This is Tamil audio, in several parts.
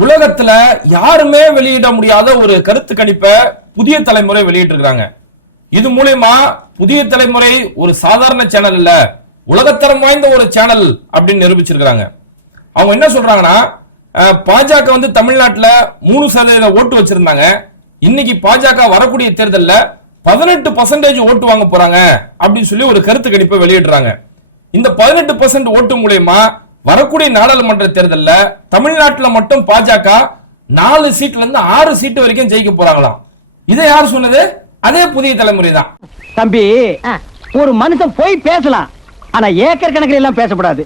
உலகத்துல யாருமே வெளியிட முடியாத ஒரு கருத்து கணிப்பை புதிய தலைமுறை வெளியிட்டிருக்கிறாங்க. இது மூலியமா புதிய தலைமுறை ஒரு சாதாரண சேனல் இல்ல உலகத்தரம் வாய்ந்த ஒரு சேனல் அப்படின்னு நிரூபிச்சிருக்கிறாங்க. அவங்க என்ன சொல்றாங்கன்னா பாஜக வந்து தமிழ்நாட்டில் மூணு சதவீத ஓட்டு வச்சிருந்தாங்க. இன்னைக்கு பாஜக வரக்கூடிய தேர்தலில் பதினெட்டு பர்சன்டேஜ் ஓட்டு வாங்க போறாங்க அப்படின்னு சொல்லி ஒரு கருத்து கணிப்பை வெளியிடுறாங்க. இந்த பதினெட்டு பர்சன்ட் ஓட்டு மூலயமா வரக்கூடிய நாடாளுமன்ற தேர்தல்ல தமிழ்நாட்டுல மட்டும் பாஜக நாலு சீட்ல இருந்து ஆறு சீட்டு வரைக்கும் ஜெயிக்க போறாங்களாம். இதை யார் சொன்னது? அதே புதிய தலைமுறை தான். தம்பி ஒரு மனுஷன் போய் பேசலாம். ஆனா ஏக்கர் கணக்கில் எல்லாம் பேசக்கூடாது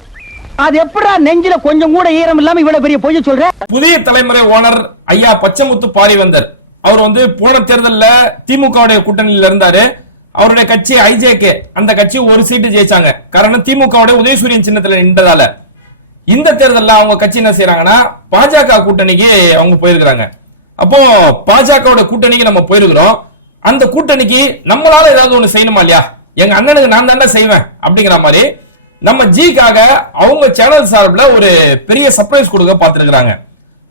அது எப்படா நெஞ்சில கொஞ்சம் கூட ஈரம் இல்லாம இவ்வளவு பெரிய பொய்ய சொல்ற? புதிய தலைமுறை ஓனர் ஐயா பச்சமுத்து பாரிவந்தர். அவர் வந்து போன தேர்தல்ல திமுகவுடைய கூட்டணியில இருந்தாரு. அவருடைய கட்சி ஐஜேகே அந்த கட்சி ஒரு சீட்டு ஜெயிச்சாங்க. காரணம் திமுகவுடைய உதயசூரியன் சின்னத்துல நின்றதால. இந்த தேர்தலில் அவங்க கட்சி என்ன செய்யறாங்கன்னா பாஜக கூட்டணிக்கு அவங்க போயிருக்கிறாங்க. அப்போ பாஜகவோட கூட்டணிக்கு நம்ம போயிருக்கிறோம். அந்த கூட்டணிக்கு நம்மளால ஏதாவது ஒண்ணு செய்யணுமா இல்லையா? எங்க அண்ணனுக்கு நான் தானே செய்வேன் அப்படிங்கிற மாதிரி நம்ம ஜிக்காக அவங்க சேனல் சார்பில் ஒரு பெரிய சர்ப்ரைஸ் கொடுக்க பார்த்துருக்குறாங்க.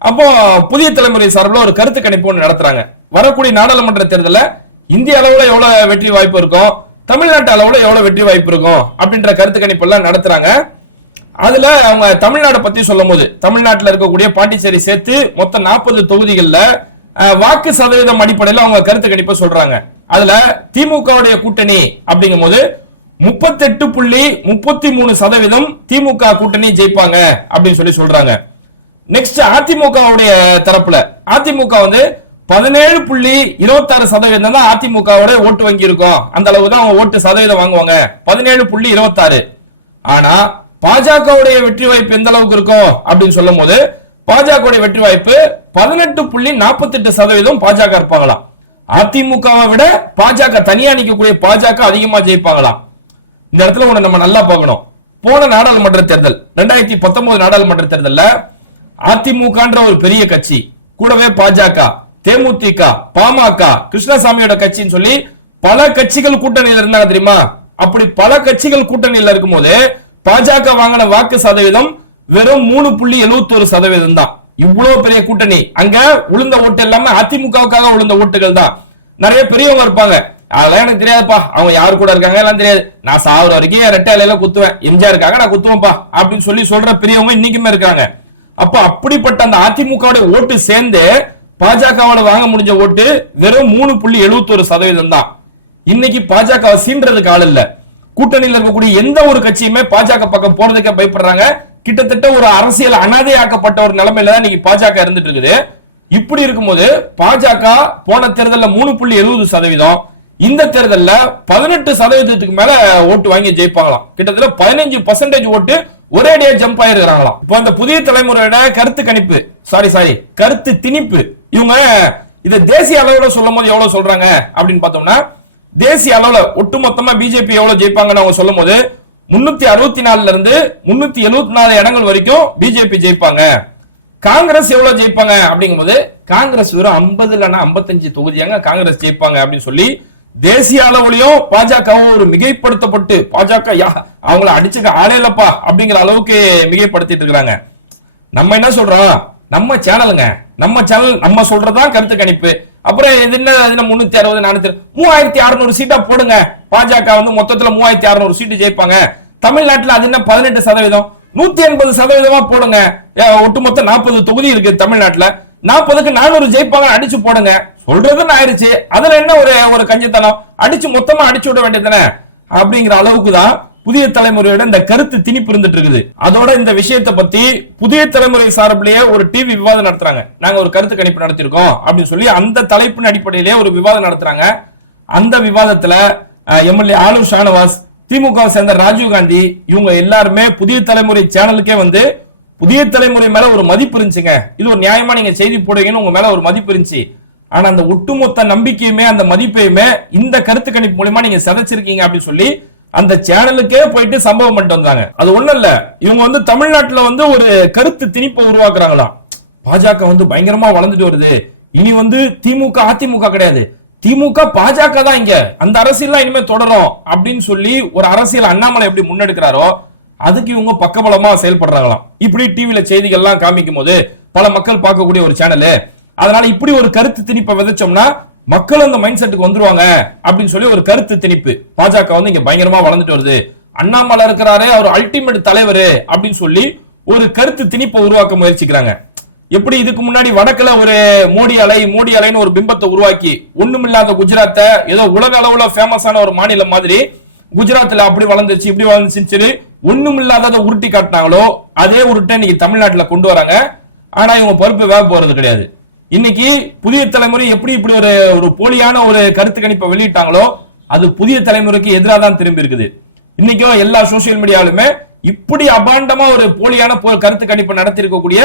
அப்போ புதிய தலைமுறை சார்பில் ஒரு கருத்து கணிப்பு ஒன்று நடத்துறாங்க. வரக்கூடிய நாடாளுமன்ற தேர்தலில் இந்திய அளவில் எவ்வளோ வெற்றி வாய்ப்பு இருக்கும்? தமிழ்நாட்டு அளவில் எவ்வளோ வெற்றி வாய்ப்பு இருக்கும்? அப்படின்ற கருத்து கணிப்பு எல்லாம் நடத்துறாங்க. அதுல அவங்க தமிழ்நாடு பத்தி சொல்லும் போது தமிழ்நாட்டில் இருக்கக்கூடிய பாண்டிச்சேரி சேர்த்து மொத்தம் நாற்பது தொகுதிகளில் வாக்கு சதவீதம் அடிப்படையில் அவங்க கருத்து கணிப்பை சொல்றாங்க. அதுல திமுகவுடைய கூட்டணி அப்படிங்கும் போது முப்பத்தெட்டு புள்ளி முப்பத்தி மூணு சதவீதம் திமுக கூட்டணி ஜெயிப்பாங்க அப்படின்னு சொல்லி சொல்றாங்க. நெக்ஸ்ட் அதிமுகவுடைய தரப்புல அதிமுக வந்து பதினேழு புள்ளி இருபத்தாறு சதவீதம் தான் அதிமுகவோட ஓட்டு வங்கி இருக்கும். அந்த அளவு தான் அவங்க ஓட்டு சதவீதம் வாங்குவாங்க. பதினேழு புள்ளி இருபத்தாறு. ஆனா பாஜகவுடைய வெற்றி வாய்ப்பு எந்த அளவுக்கு இருக்கும் அப்படின்னு சொல்லும் போது பாஜகவுடைய வெற்றி வாய்ப்பு பதினெட்டு புள்ளி நாற்பத்தெட்டு சதவீதம் பாஜக இருப்பாங்களாம் அதிமுகவை விட பாஜக தனியா நிக்கக்கூடிய பாஜக அதிகமா ஜெயிப்பாங்களாம் இந்த இடத்துல ஒண்ணு நம்ம நல்லா பார்க்கணும். போன நாடாளுமன்ற தேர்தல் ரெண்டாயிரத்தி பத்தொன்பது நாடாளுமன்ற தேர்தல்ல அதிமுகன்ற ஒரு பெரிய கட்சி கூடவே பாஜக தேமுதிக பாமக கிருஷ்ணசாமியோட கட்சின்னு சொல்லி பல கட்சிகள் கூட்டணியில இருந்தாங்க தெரியுமா? அப்படி பல கட்சிகள் கூட்டணியில இருக்கும்போது பாஜக வாங்கின வாக்கு சதவீதம் வெறும் மூணு புள்ளி எழுபத்தோரு சதவீதம் தான். இவ்வளவு பெரிய கூட்டணி. அங்க உளுந்த ஓட்டு எல்லாமே அதிமுகவுக்காக உளுந்த ஓட்டுகள் தான். நிறைய பெரியவங்க இருப்பாங்க. அதெல்லாம் எனக்கு தெரியாதுப்பா. அவங்க யாரு கூட இருக்காங்க எல்லாம் தெரியாது. நான் சாகுற வரைக்கும் ரெட்டை இலையில குத்துவேன். எம்ஜிஆர் இருக்காங்க நான் குத்துவேன்ப்பா அப்படின்னு சொல்லி சொல்ற பெரியவங்க இன்னைக்குமே இருக்காங்க. அப்ப அப்படிப்பட்ட அந்த அதிமுகவோட ஓட்டு சேர்ந்து பாஜகவோட வாங்க முடிஞ்ச ஓட்டு வெறும் மூணு புள்ளி எழுபத்தோரு சதவீதம் தான். இன்னைக்கு பாஜக சீன்றதுக்கு ஆள் இல்ல. கூட்டணியில் இருக்கக்கூடிய எந்த ஒரு கட்சியுமே பாஜக பக்கம் போறதுக்கே பயப்படுறாங்க. கிட்டத்தட்ட ஒரு அரசியல் அனாதையாக்கப்பட்ட ஒரு நிலைமையில தான் இன்னைக்கு பாஜக இருந்துட்டு இருக்குது. இப்படி இருக்கும்போது பாஜக போன தேர்தலில் மூணு புள்ளி எழுபது சதவீதம். இந்த தேர்தலில் பதினெட்டு சதவீதத்துக்கு மேல ஓட்டு வாங்கி ஜெயிப்பாங்களாம். கிட்டத்தட்ட பதினஞ்சு பர்சன்டேஜ் ஓட்டு ஒரேடியா ஜம்ப் ஆயிருக்கிறாங்களாம். இப்போ அந்த புதிய தலைமுறையோட கருத்து கணிப்பு சாரி சாரி கருத்து திணிப்பு இவங்க இதை தேசிய அளவுல சொல்லும் போது எவ்வளவு சொல்றாங்க அப்படின்னு பார்த்தோம்னா தேசிய அளவுல ஒட்டுமொத்தமா பிஜேபி எவ்வளவு ஜெயிப்பாங்கன்னு அவங்க சொல்லும் போது முன்னூத்தி அறுபத்தி நாலுல இருந்து முன்னூத்தி எழுபத்தி நாலு இடங்கள் வரைக்கும் பிஜேபி ஜெயிப்பாங்க. காங்கிரஸ் எவ்வளவு ஜெயிப்பாங்க அப்படிங்கும்போது காங்கிரஸ் வெறும் ஐம்பது இல்லைன்னா ஐம்பத்தஞ்சு தொகுதியாங்க காங்கிரஸ் ஜெயிப்பாங்க அப்படின்னு சொல்லி தேசிய அளவுலயும் பாஜகவும் ஒரு மிகைப்படுத்தப்பட்டு பாஜக யா அவங்கள அடிச்சுக்க ஆளே இல்லப்பா அப்படிங்கிற அளவுக்கு மிகைப்படுத்திட்டு இருக்கிறாங்க. நம்ம என்ன சொல்றோம்? நம்ம சேனலுங்க நம்ம சேனல் நம்ம சொல்றதுதான் கருத்து கணிப்பு. அப்புறம் இது என்ன முன்னூத்தி அறுபது நானூத்தி மூவாயிரத்தி அறுநூறு சீட்டா போடுங்க. பாஜக வந்து மொத்தத்துல மூவாயிரத்தி அறுநூறு சீட்டு ஜெயிப்பாங்க. தமிழ்நாட்டுல அது என்ன பதினெட்டு சதவீதம்? நூத்தி எண்பது சதவீதமா போடுங்க. ஒட்டுமொத்த நாற்பது தொகுதி இருக்கு தமிழ்நாட்டுல. நாற்பதுக்கு நானூறு ஜெயிப்பாங்க அடிச்சு போடுங்க. சொல்றதுன்னு ஆயிடுச்சு அதுல என்ன ஒரு ஒரு கஞ்சித்தனம்? அடிச்சு மொத்தமா அடிச்சு விட வேண்டியதுதானே அப்படிங்கிற அளவுக்கு தான் புதிய தலைமுறையோட இந்த கருத்து திணிப்பு இருந்துட்டு இருக்குது. அதோட இந்த விஷயத்தை பத்தி புதிய தலைமுறை சார்பிலேயே ஒரு டிவி விவாதம் நடத்துறாங்க. நாங்க ஒரு கருத்து கணிப்பு நடத்திருக்கோம் அப்படின்னு சொல்லி அந்த தலைப்பின் அடிப்படையிலேயே ஒரு விவாதம் நடத்துறாங்க. அந்த விவாதத்துல எம்எல்ஏ ஆலு ஷானவாஸ் திமுக சேர்ந்த ராஜீவ் காந்தி இவங்க எல்லாருமே புதிய தலைமுறை சேனலுக்கே வந்து புதிய தலைமுறை மேல ஒரு மதிப்பு இருந்துச்சுங்க. இது ஒரு நியாயமா நீங்க செய்தி போடுவீங்கன்னு உங்க மேல ஒரு மதிப்பு இருந்துச்சு. ஆனா அந்த ஒட்டுமொத்த நம்பிக்கையுமே அந்த மதிப்பையுமே இந்த கருத்து கணிப்பு மூலியமா நீங்க சிதைச்சிருக்கீங்க அப்படின்னு சொல்லி அந்த சேனலுக்கே போயிட்டு சம்பவம் பண்ணிட்டு வந்தாங்க. அது ஒண்ணும் இல்ல. இவங்க வந்து தமிழ்நாட்டுல வந்து ஒரு கருத்து திணிப்பை உருவாக்குறாங்களாம் பாஜக வந்து பயங்கரமா வளர்ந்துட்டு வருது. இனி வந்து திமுக அதிமுக கிடையாது. திமுக பாஜக தான் இங்க. அந்த அரசியல் இனிமே தொடரும் அப்படின்னு சொல்லி ஒரு அரசியல் அண்ணாமலை எப்படி முன்னெடுக்கிறாரோ அதுக்கு இவங்க பக்கபலமா செயல்படுறாங்களாம். இப்படி டிவியில செய்திகள்லாம் காமிக்கும் போது பல மக்கள் பார்க்கக்கூடிய ஒரு சேனலு. அதனால இப்படி ஒரு கருத்து திணிப்பை விதைச்சோம்னா மக்கள் அந்த மைண்ட் செட்டுக்கு வந்துருவாங்க அப்படின்னு சொல்லி ஒரு கருத்து திணிப்பு. பாஜக வந்து இங்க பயங்கரமா வளர்ந்துட்டு வருது. அண்ணாமலை இருக்கிறாரே அவர் அல்டிமேட் தலைவர் அப்படின்னு சொல்லி ஒரு கருத்து திணிப்பை உருவாக்க முயற்சிக்கிறாங்க. எப்படி இதுக்கு முன்னாடி வடக்குல ஒரு மோடி அலை மோடி அலைன்னு ஒரு பிம்பத்தை உருவாக்கி ஒண்ணுமில்லாத குஜராத்தை ஏதோ உலக அளவுல ஃபேமஸான ஒரு மாநிலம் மாதிரி குஜராத்ல அப்படி வளர்ந்துருச்சு இப்படி வளர்ந்துச்சுன்னு சொல்லி ஒண்ணுமில்லாததை உருட்டி காட்டினாங்களோ அதே உருட்டை இன்னைக்கு தமிழ்நாட்டுல கொண்டு வராங்க. ஆனா இவங்க பொறுப்பு வேக போறது கிடையாது. இன்னைக்கு புதிய தலைமுறை எப்படி இப்படி ஒரு ஒரு போலியான ஒரு கருத்து கணிப்பை வெளியிட்டாங்களோ அது புதிய தலைமுறைக்கு எதிராக தான் திரும்பி இருக்குது. இன்னைக்கும் எல்லா சோசியல் மீடியாலுமே இப்படி அபாண்டமா ஒரு போலியான கருத்து கணிப்பு நடத்தி இருக்கக்கூடிய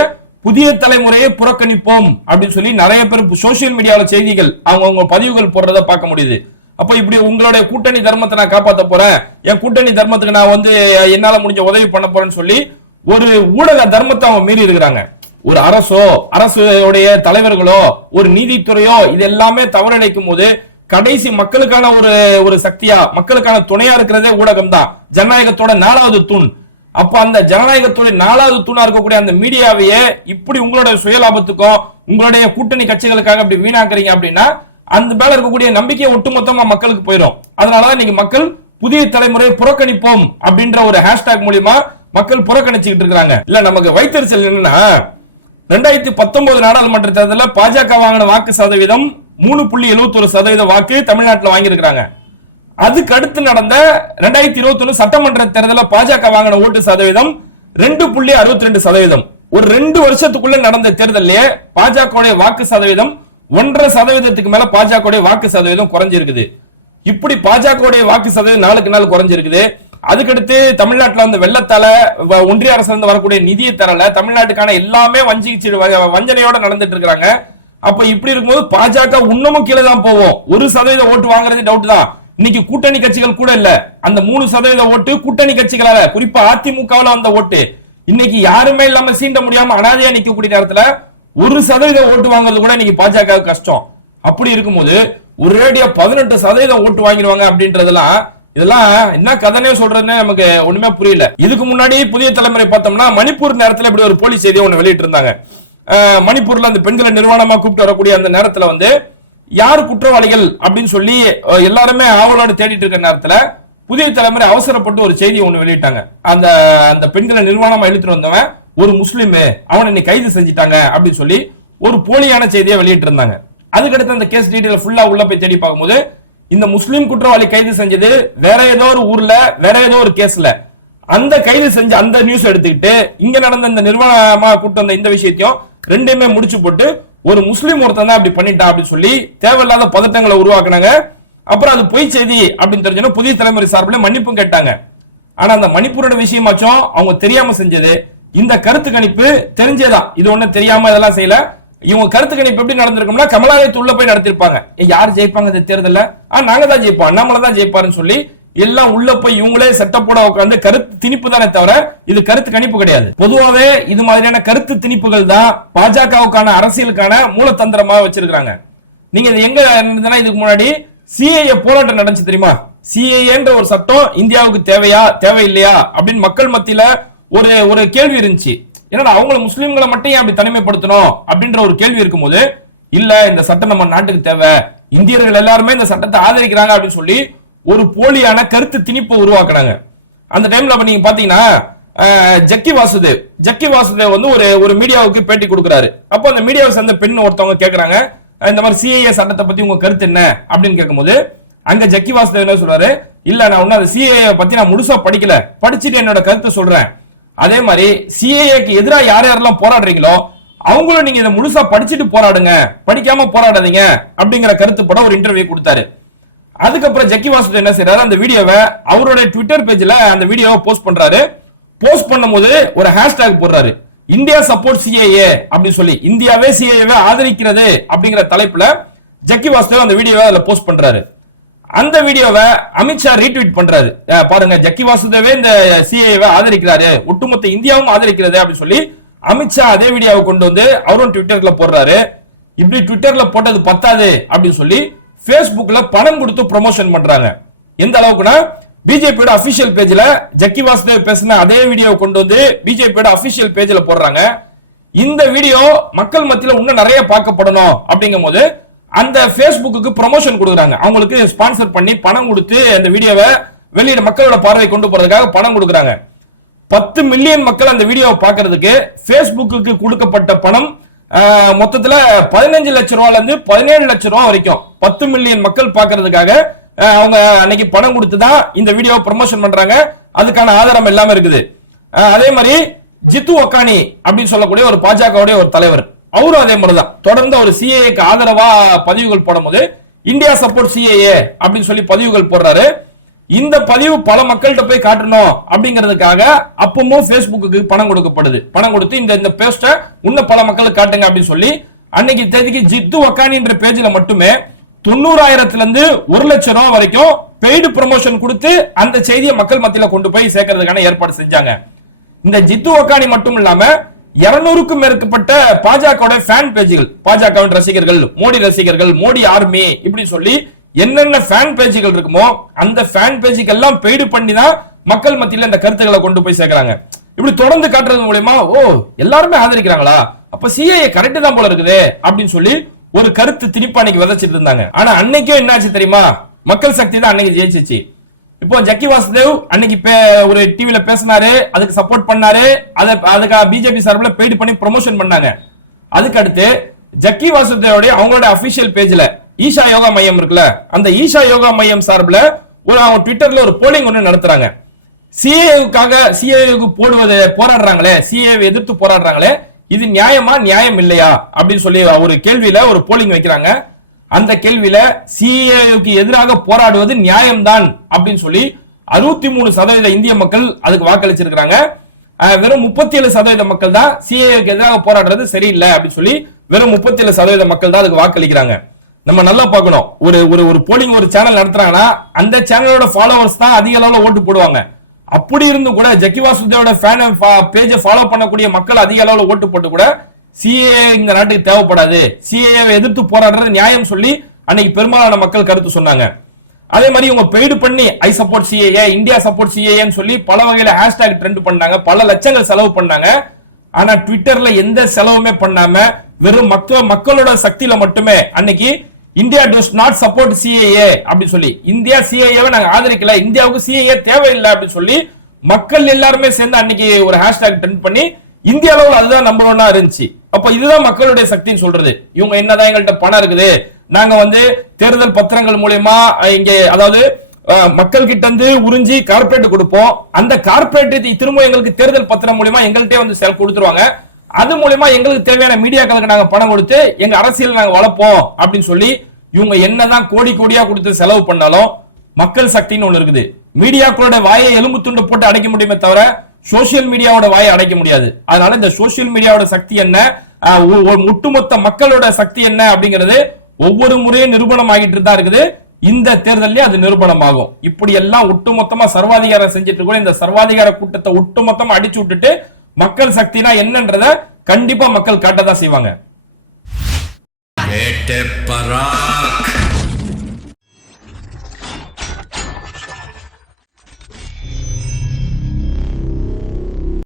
புதிய தலைமுறையை புறக்கணிப்போம் அப்படின்னு சொல்லி நிறைய பேர் சோசியல் மீடியாவில் செய்திகள் அவங்கவங்க பதிவுகள் போடுறத பார்க்க முடியுது. அப்ப இப்படி உங்களுடைய கூட்டணி தர்மத்தை நான் காப்பாற்ற போறேன் என் கூட்டணி தர்மத்துக்கு நான் வந்து என்னால முடிஞ்ச உதவி பண்ண போறேன்னு சொல்லி ஒரு ஊடக தர்மத்தை அவங்க மீறி இருக்கிறாங்க. ஒரு அரசோ அரசுடைய தலைவர்களோ ஒரு நீதித்துறையோ இது எல்லாமே தவறிழைக்கும் போது கடைசி மக்களுக்கான ஒரு ஒரு சக்தியா மக்களுக்கான துணையா இருக்கிறதே ஊடகம் தான் ஜனநாயகத்தோட நாலாவது தூண். அப்ப அந்த ஜனநாயகத்தோட நாலாவது தூணா இருக்கக்கூடிய அந்த மீடியாவையே இப்படி உங்களுடைய சுயலாபத்துக்கும் உங்களுடைய கூட்டணி கட்சிகளுக்காக அப்படி வீணாக்குறீங்க அப்படின்னா அந்த மேல இருக்கக்கூடிய நம்பிக்கை ஒட்டுமொத்தமா மக்களுக்கு போயிடும். அதனாலதான் இன்னைக்கு மக்கள் புதிய தலைமுறை புறக்கணிப்போம் அப்படின்ற ஒரு ஹேஷ்டாக் மூலியமா மக்கள் புறக்கணிச்சுக்கிட்டு இருக்காங்க இல்ல நமக்கு வைத்தறிச்சல் என்னன்னா ரெண்டாயிரத்தி பத்தொன்பது நாடாளுமன்ற தேர்தலில் பாஜக வாங்கின வாக்கு சதவீதம் மூணு புள்ளி எழுபத்தி ஒரு சதவீத வாக்கு தமிழ்நாட்டில் வாங்கியிருக்கிறாங்க. அதுக்கு அடுத்து நடந்த ரெண்டாயிரத்தி இருபத்தி ஒன்று சட்டமன்ற தேர்தலில் பாஜக வாங்கின ஓட்டு சதவீதம் ரெண்டு புள்ளி அறுபத்தி ரெண்டு சதவீதம். ஒரு ரெண்டு வருஷத்துக்குள்ள நடந்த தேர்தலே பாஜக வாக்கு சதவீதம் ஒன்றரை சதவீதத்துக்கு மேல பாஜக வாக்கு சதவீதம் குறைஞ்சிருக்குது. இப்படி பாஜக வாக்கு சதவீதம் நாளுக்கு நாள் குறைஞ்சிருக்குது. அதுக்கடுத்து தமிழ்நாட்டில் வந்து வெள்ளத்தால வ- ஒன்றிய அரசு இருந்து வரக்கூடிய நிதியை தரல. தமிழ்நாட்டுக்கான எல்லாமே வஞ்சிச்சு வஞ்சனையோட நடந்துட்டு இருக்காங்க. அப்ப இப்படி இருக்கும்போது பாஜக இன்னமும் கீழே தான் போவோம். ஒரு சதவீத ஓட்டு வாங்குறது டவுட் தான். இன்னைக்கு கூட்டணி கட்சிகள் கூட இல்ல. அந்த மூணு சதவீத ஓட்டு கூட்டணி கட்சிகளால குறிப்பா அதிமுகவுல வந்த ஓட்டு. இன்னைக்கு யாருமே இல்லாம சீண்ட முடியாம அனாதையா நிக்கக்கூடிய நேரத்துல ஒரு சதவீத ஓட்டு வாங்குறது கூட இன்னைக்கு பாஜக கஷ்டம். அப்படி இருக்கும்போது ஒரு ரேடியா பதினெட்டு சதவீதம் ஓட்டு வாங்கிடுவாங்க அப்படின்றதெல்லாம் இதெல்லாம் என்ன கதனே சொல்றதுன்னு நமக்கு ஒண்ணுமே புரியல. இதுக்கு முன்னாடி புதிய தலைமுறை பார்த்தோம்னா மணிப்பூர் நேரத்துல இப்படி ஒரு போலீஸ் செய்தியை ஒண்ணு வெளியிட்டு இருந்தாங்க மணிப்பூர்ல அந்த பெண்களை நிர்வாணமா கூப்பிட்டு வரக்கூடிய அந்த நேரத்துல வந்து யார் குற்றவாளிகள்? அப்படின்னு சொல்லி எல்லாருமே ஆவலோடு தேடிட்டு இருக்க நேரத்துல புதிய தலைமுறை அவசரப்பட்டு ஒரு செய்தி ஒண்ணு வெளியிட்டாங்க. அந்த அந்த பெண்களை நிர்வாணமா இழுத்துட்டு வந்தவன் ஒரு முஸ்லீமு. அவனை இன்னைக்கு கைது செஞ்சுட்டாங்க அப்படின்னு சொல்லி ஒரு போலியான செய்தியை வெளியிட்டு இருந்தாங்க அதுக்கடுத்து அந்த கேஸ் டீட்டெயில் ஃபுல்லா உள்ள போய் தேடி பார்க்கும்போது இந்த முஸ்லீம் குற்றவாளி கைது செஞ்சது வேற ஏதோ ஒரு ஊர்ல வேற ஏதோ ஒரு கேஸ்ல அந்த கைது செஞ்ச அந்த நியூஸ் எடுத்துக்கிட்டு இங்க நடந்த இந்த நிர்வாணமா கூட்டு வந்த இந்த விஷயத்தையும் ரெண்டையுமே முடிச்சு போட்டு ஒரு முஸ்லீம் ஒருத்தன் தான் அப்படி பண்ணிட்டான் அப்படின்னு சொல்லி தேவையில்லாத பதட்டங்களை உருவாக்குனாங்க. அப்புறம் அது பொய் செய்தி அப்படின்னு தெரிஞ்சோன்னா புதிய தலைமுறை சார்பில் மன்னிப்பும் கேட்டாங்க. ஆனா அந்த மணிப்பூரோட விஷயமாச்சும் அவங்க தெரியாம செஞ்சது இந்த கருத்து கணிப்பு தெரிஞ்சேதான் இது ஒண்ணு தெரியாம இதெல்லாம் செய்யல. இவங்க கருத்து கணிப்பு எப்படி நடந்திருக்கும்னா கமலாலயத்து உள்ள போய் நடத்திருப்பாங்க. யார் ஜெயிப்பாங்க இந்த தேர்தல்ல? ஆ நாங்க தான் ஜெயிப்போம். அண்ணாமலை தான் ஜெயிப்பாருன்னு சொல்லி எல்லாம் உள்ள போய் இவங்களே செட்டப்போட உட்காந்து கருத்து திணிப்பு தானே தவிர இது கருத்து கணிப்பு கிடையாது. பொதுவாகவே இது மாதிரியான கருத்து திணிப்புகள் தான் பாஜகவுக்கான அரசியலுக்கான மூலத்தந்திரமா வச்சிருக்காங்க நீங்க இது எங்க இருந்ததுன்னா இதுக்கு முன்னாடி சிஏஏ போராட்டம் நடந்துச்சு தெரியுமா? சிஏஏன்ற ஒரு சட்டம் இந்தியாவுக்கு தேவையா தேவையில்லையா அப்படின்னு மக்கள் மத்தியில ஒரு ஒரு கேள்வி இருந்துச்சு. ஏன்னா அவங்கள முஸ்லீம்களை மட்டும் ஏன் அப்படி தனிமைப்படுத்தணும்? அப்படின்ற ஒரு கேள்வி இருக்கும்போது இல்ல இந்த சட்டம் நம்ம நாட்டுக்கு தேவை. இந்தியர்கள் எல்லாருமே இந்த சட்டத்தை ஆதரிக்கிறாங்க அப்படின்னு சொல்லி ஒரு போலியான கருத்து திணிப்பை உருவாக்குனாங்க அந்த டைம்ல அப்ப நீங்க பாத்தீங்கன்னா ஜக்கி வாசுதேவ் ஜக்கி வாசுதேவ் வந்து ஒரு ஒரு மீடியாவுக்கு பேட்டி கொடுக்குறாரு. அப்போ அந்த மீடியாவை சேர்ந்த பெண் ஒருத்தவங்க கேட்கறாங்க இந்த மாதிரி சிஏஏ சட்டத்தை பத்தி உங்க கருத்து என்ன? அப்படின்னு கேட்கும்போது அங்க ஜக்கி வாசுதேவ் என்ன சொல்றாரு இல்ல நான் ஒன்னும் அந்த சிஏஏ பத்தி நான் முழுசா படிக்கல. படிச்சுட்டு என்னோட கருத்தை சொல்றேன். அதே மாதிரி சிஏஏக்கு எதிராக யார் யாரெல்லாம் போராடுறீங்களோ அவங்களும் நீங்க இதை முழுசா படிச்சுட்டு போராடுங்க. படிக்காம போராடாதீங்க அப்படிங்கிற கருத்துப்பட ஒரு இன்டர்வியூ கொடுத்தாரு. அதுக்கப்புறம் ஜக்கி வாசுதேவ் என்ன செய்யறாரு அந்த வீடியோவை அவருடைய ட்விட்டர் பேஜ்ல அந்த வீடியோவை போஸ்ட் பண்றாரு. போஸ்ட் பண்ணும்போது ஒரு ஹேஷ்டேக் போடுறாரு. இந்தியா சப்போர்ட் சிஏஏ அப்படின்னு சொல்லி. இந்தியாவே சிஏஏவை ஆதரிக்கிறது அப்படிங்கிற தலைப்புல ஜக்கி வாசுதேவ் அந்த வீடியோவை அதுல போஸ்ட் பண்றாரு. அந்த வீடியோவை அமித்ஷா ரீட்வீட் பண்றாரு. பாருங்க ஜக்கி வாசுதேவே இந்த சிஏவை ஆதரிக்கிறாரு. ஒட்டுமொத்த இந்தியாவும் ஆதரிக்கிறது அப்படின்னு சொல்லி அமித்ஷா அதே வீடியோவை கொண்டு வந்து அவரும் ட்விட்டர்ல போடுறாரு. இப்படி ட்விட்டர்ல போட்டது பத்தாது அப்படின்னு சொல்லி Facebookல பணம் கொடுத்து ப்ரொமோஷன் பண்றாங்க. எந்த அளவுக்குன்னா பிஜேபியோட அபிஷியல் பேஜ்ல ஜக்கி வாசுதேவ் பேசின அதே வீடியோவை கொண்டு வந்து பிஜேபியோட அபிஷியல் பேஜ்ல போடுறாங்க. இந்த வீடியோ மக்கள் மத்தியில இன்னும் நிறைய பார்க்கப்படணும் அப்படிங்கும் போது அந்த ஃபேஸ்புக்கு ப்ரமோஷன் கொடுக்குறாங்க. அவங்களுக்கு ஸ்பான்சர் பண்ணி பணம் கொடுத்து அந்த வீடியோவை வெளியிட மக்களோட பார்வை கொண்டு போறதுக்காக பணம் கொடுக்குறாங்க. பத்து மில்லியன் மக்கள் அந்த வீடியோவை பார்க்கறதுக்கு ஃபேஸ்புக்கு கொடுக்கப்பட்ட பணம் மொத்தத்தில் பதினஞ்சு லட்ச ரூபால இருந்து பதினேழு லட்ச ரூபா வரைக்கும். பத்து மில்லியன் மக்கள் பார்க்கறதுக்காக அவங்க அன்னைக்கு பணம் கொடுத்து தான் இந்த வீடியோவை ப்ரமோஷன் பண்றாங்க. அதுக்கான ஆதாரம் எல்லாமே இருக்குது. அதே மாதிரி ஜித்து ஒக்கானி அப்படின்னு சொல்லக்கூடிய ஒரு பாஜகவுடைய ஒரு தலைவர். அவரும் அதே மாதிரிதான். தொடர்ந்து அவர் சிஏஏக்கு ஆதரவா பதிவுகள் போடும்போது இந்தியா சப்போர்ட் சிஏஏ அப்படின்னு சொல்லி பதிவுகள் போடுறாரு. இந்த பதிவு பல மக்கள்கிட்ட போய் காட்டணும் அப்படிங்கிறதுக்காக அப்பவும் ஃபேஸ்புக்கு பணம் கொடுக்கப்படுது. பணம் கொடுத்து இந்த இந்த பேஸ்ட்டை இன்னும் பல மக்களுக்கு காட்டுங்க அப்படின்னு சொல்லி அன்னைக்கு தேதிக்கு ஜித்து வக்கானின்ற பேஜ்ல மட்டுமே தொண்ணூறாயிரத்துல இருந்து ஒரு லட்சம் ரூபாய் வரைக்கும் பெய்டு ப்ரொமோஷன் கொடுத்து அந்த செய்தியை மக்கள் மத்தியில கொண்டு போய் சேர்க்கறதுக்கான ஏற்பாடு செஞ்சாங்க. இந்த ஜித்து வக்கானி மட்டும் இல்லாம இருநூறுக்கும் மேற்பட்ட பாஜக ஃபேன் பேஜ்கள் பாஜகவின் ரசிகர்கள் மோடி ரசிகர்கள் மோடி ஆர்மி இப்படி சொல்லி என்னென்ன ஃபேன் பேஜ்கள் இருக்குமோ அந்த ஃபேன் பேஜுக்கு எல்லாம் பெய்டு பண்ணி தான் மக்கள் மத்தியில இந்த கருத்துக்களை கொண்டு போய் சேர்க்கறாங்க. இப்படி தொடர்ந்து காட்டுறது மூலயமா ஓ எல்லாருமே ஆதரிக்கிறாங்களா? அப்ப சிஏஏ கரெக்ட் தான் போல இருக்குது அப்படின்னு சொல்லி ஒரு கருத்து திணிப்பு அன்னைக்கு விதைச்சிட்டு இருந்தாங்க. ஆனா அன்னைக்கும் என்னாச்சு தெரியுமா? மக்கள் சக்தி தான் அன்னைக்கு ஜெயிச்சிச்சு. இப்போ ஜக்கி வாசுதேவ் அன்னைக்கு பே- ஒரு டிவில பேசினாரு அதுக்கு சப்போர்ட் பண்ணாரு அதை அதுக்காக பிஜேபி சார்பில் பெய்டு பண்ணி ப்ரொமோஷன் பண்ணாங்க. அதுக்கு அடுத்து ஜக்கி வாசுதேவோடைய அவங்களோட அபிஷியல் பேஜ்ல ஈஷா யோகா மையம் இருக்குல்ல அந்த ஈஷா யோகா மையம் சார்பில் ஒரு அவங்க ட்விட்டர்ல ஒரு போலிங் ஒன்று நடத்துறாங்க. சிஏவுக்காக சிஏவுக்கு போடுவது போராடுறாங்களே சிஏவை எதிர்த்து போராடுறாங்களே இது நியாயமா நியாயம் இல்லையா? அப்படின்னு சொல்லி ஒரு கேள்வியில ஒரு போலிங் வைக்கிறாங்க. அந்த கேள்வியில சிஏக்கு எதிராக போராடுவது நியாயம்தான் அப்படின்னு சொல்லி அறுபத்தி மூணு சதவீத இந்திய மக்கள் அதுக்கு வாக்களிச்சிருக்கிறாங்க. வெறும் முப்பத்தி ஏழு சதவீத மக்கள் தான் சிஏவுக்கு எதிராக போராடுறது சரியில்லை அப்படின்னு சொல்லி வெறும் முப்பத்தி ஏழு சதவீத மக்கள் தான் அதுக்கு வாக்களிக்கிறாங்க. நம்ம நல்லா பார்க்கணும். ஒரு ஒரு ஒரு போலிங் ஒரு சேனல் நடத்துறாங்கன்னா அந்த சேனலோட ஃபாலோவர்ஸ் தான் அதிக அளவுல ஓட்டு போடுவாங்க. அப்படி இருந்தும் கூட ஜக்கி வாசுதேவோட பேஜை ஃபாலோ பண்ணக்கூடிய மக்கள் அதிக அளவுல ஓட்டு போட்டு கூட சிஏ இந்த நாட்டுக்கு தேவைப்படாது. சிஏ எதிர்த்து போராடுறது நியாயம் சொல்லி அன்னைக்கு பெரும்பாலான மக்கள் கருத்து சொன்னாங்க. அதே மாதிரி இவங்க பெய்டு பண்ணி I support CAA India support சிஏஏன்னு சொல்லி பல வகையில ஹேஷ்டேக் ட்ரெண்ட் பண்ணாங்க. பல லட்சங்கள் செலவு பண்ணாங்க. ஆனா ட்விட்டர்ல எந்த செலவுமே பண்ணாம வெறும் மக்கள் மக்களோட சக்தியில மட்டுமே அன்னைக்கு India does not support CAA அப்படி சொல்லி இந்தியா சிஏஏவை நாங்க ஆதரிக்கல இந்தியாவுக்கு சிஏஏ தேவையில்லை அப்படின்னு சொல்லி மக்கள் எல்லாருமே சேர்ந்து அன்னைக்கு ஒரு ஹேஷ்டேக் ட்ரெண்ட் பண்ணி இந்திய அளவில் அதுதான் நம்பர் ஒன்னா இருந்துச்சு. அப்ப இதுதான் மக்களுடைய சக்தின்னு சொல்றது. இவங்க என்னதான் எங்கள்கிட்ட பணம் இருக்குது நாங்க வந்து தேர்தல் பத்திரங்கள் மூலயமா இங்க இங்கே அதாவது மக்கள் கிட்ட இருந்து உறிஞ்சி கார்பரேட் கொடுப்போம். அந்த கார்பரேட் திரும்ப எங்களுக்கு தேர்தல் பத்திரம் மூலயமா எங்கள்கிட்டயே வந்து செல் கொடுத்துருவாங்க. அது மூலியமா எங்களுக்கு தேவையான மீடியாக்களுக்கு நாங்க பணம் கொடுத்து எங்க அரசியல் நாங்க வளர்ப்போம் அப்படின்னு சொல்லி இவங்க என்னதான் கோடி கோடியா கொடுத்து செலவு பண்ணாலும் மக்கள் சக்தின்னு ஒண்ணு இருக்குது. மீடியாக்களோட வாயை எலும்பு துண்டு போட்டு அடைக்க முடியுமே தவிர சோசியல் மீடியாவோட வாயை அடைக்க முடியாது. அதனால இந்த சோசியல் மீடியாவோட சக்தி என்ன? ஒட்டுமொத்த மக்களோட சக்தி என்ன அப்படிங்கிறது ஒவ்வொரு முறையும் நிரூபணம் ஆகிட்டு தான் இருக்குது. இந்த தேர்தலே அது நிரூபணம் ஆகும் இப்படி எல்லாம் ஒட்டுமொத்தமா சர்வாதிகாரம் செஞ்சுட்டு இருக்கோம் இந்த சர்வாதிகார கூட்டத்தை ஒட்டுமொத்தமா அடிச்சு விட்டுட்டு மக்கள் சக்தினா என்னன்றத கண்டிப்பா மக்கள் காட்ட தான் செய்வாங்க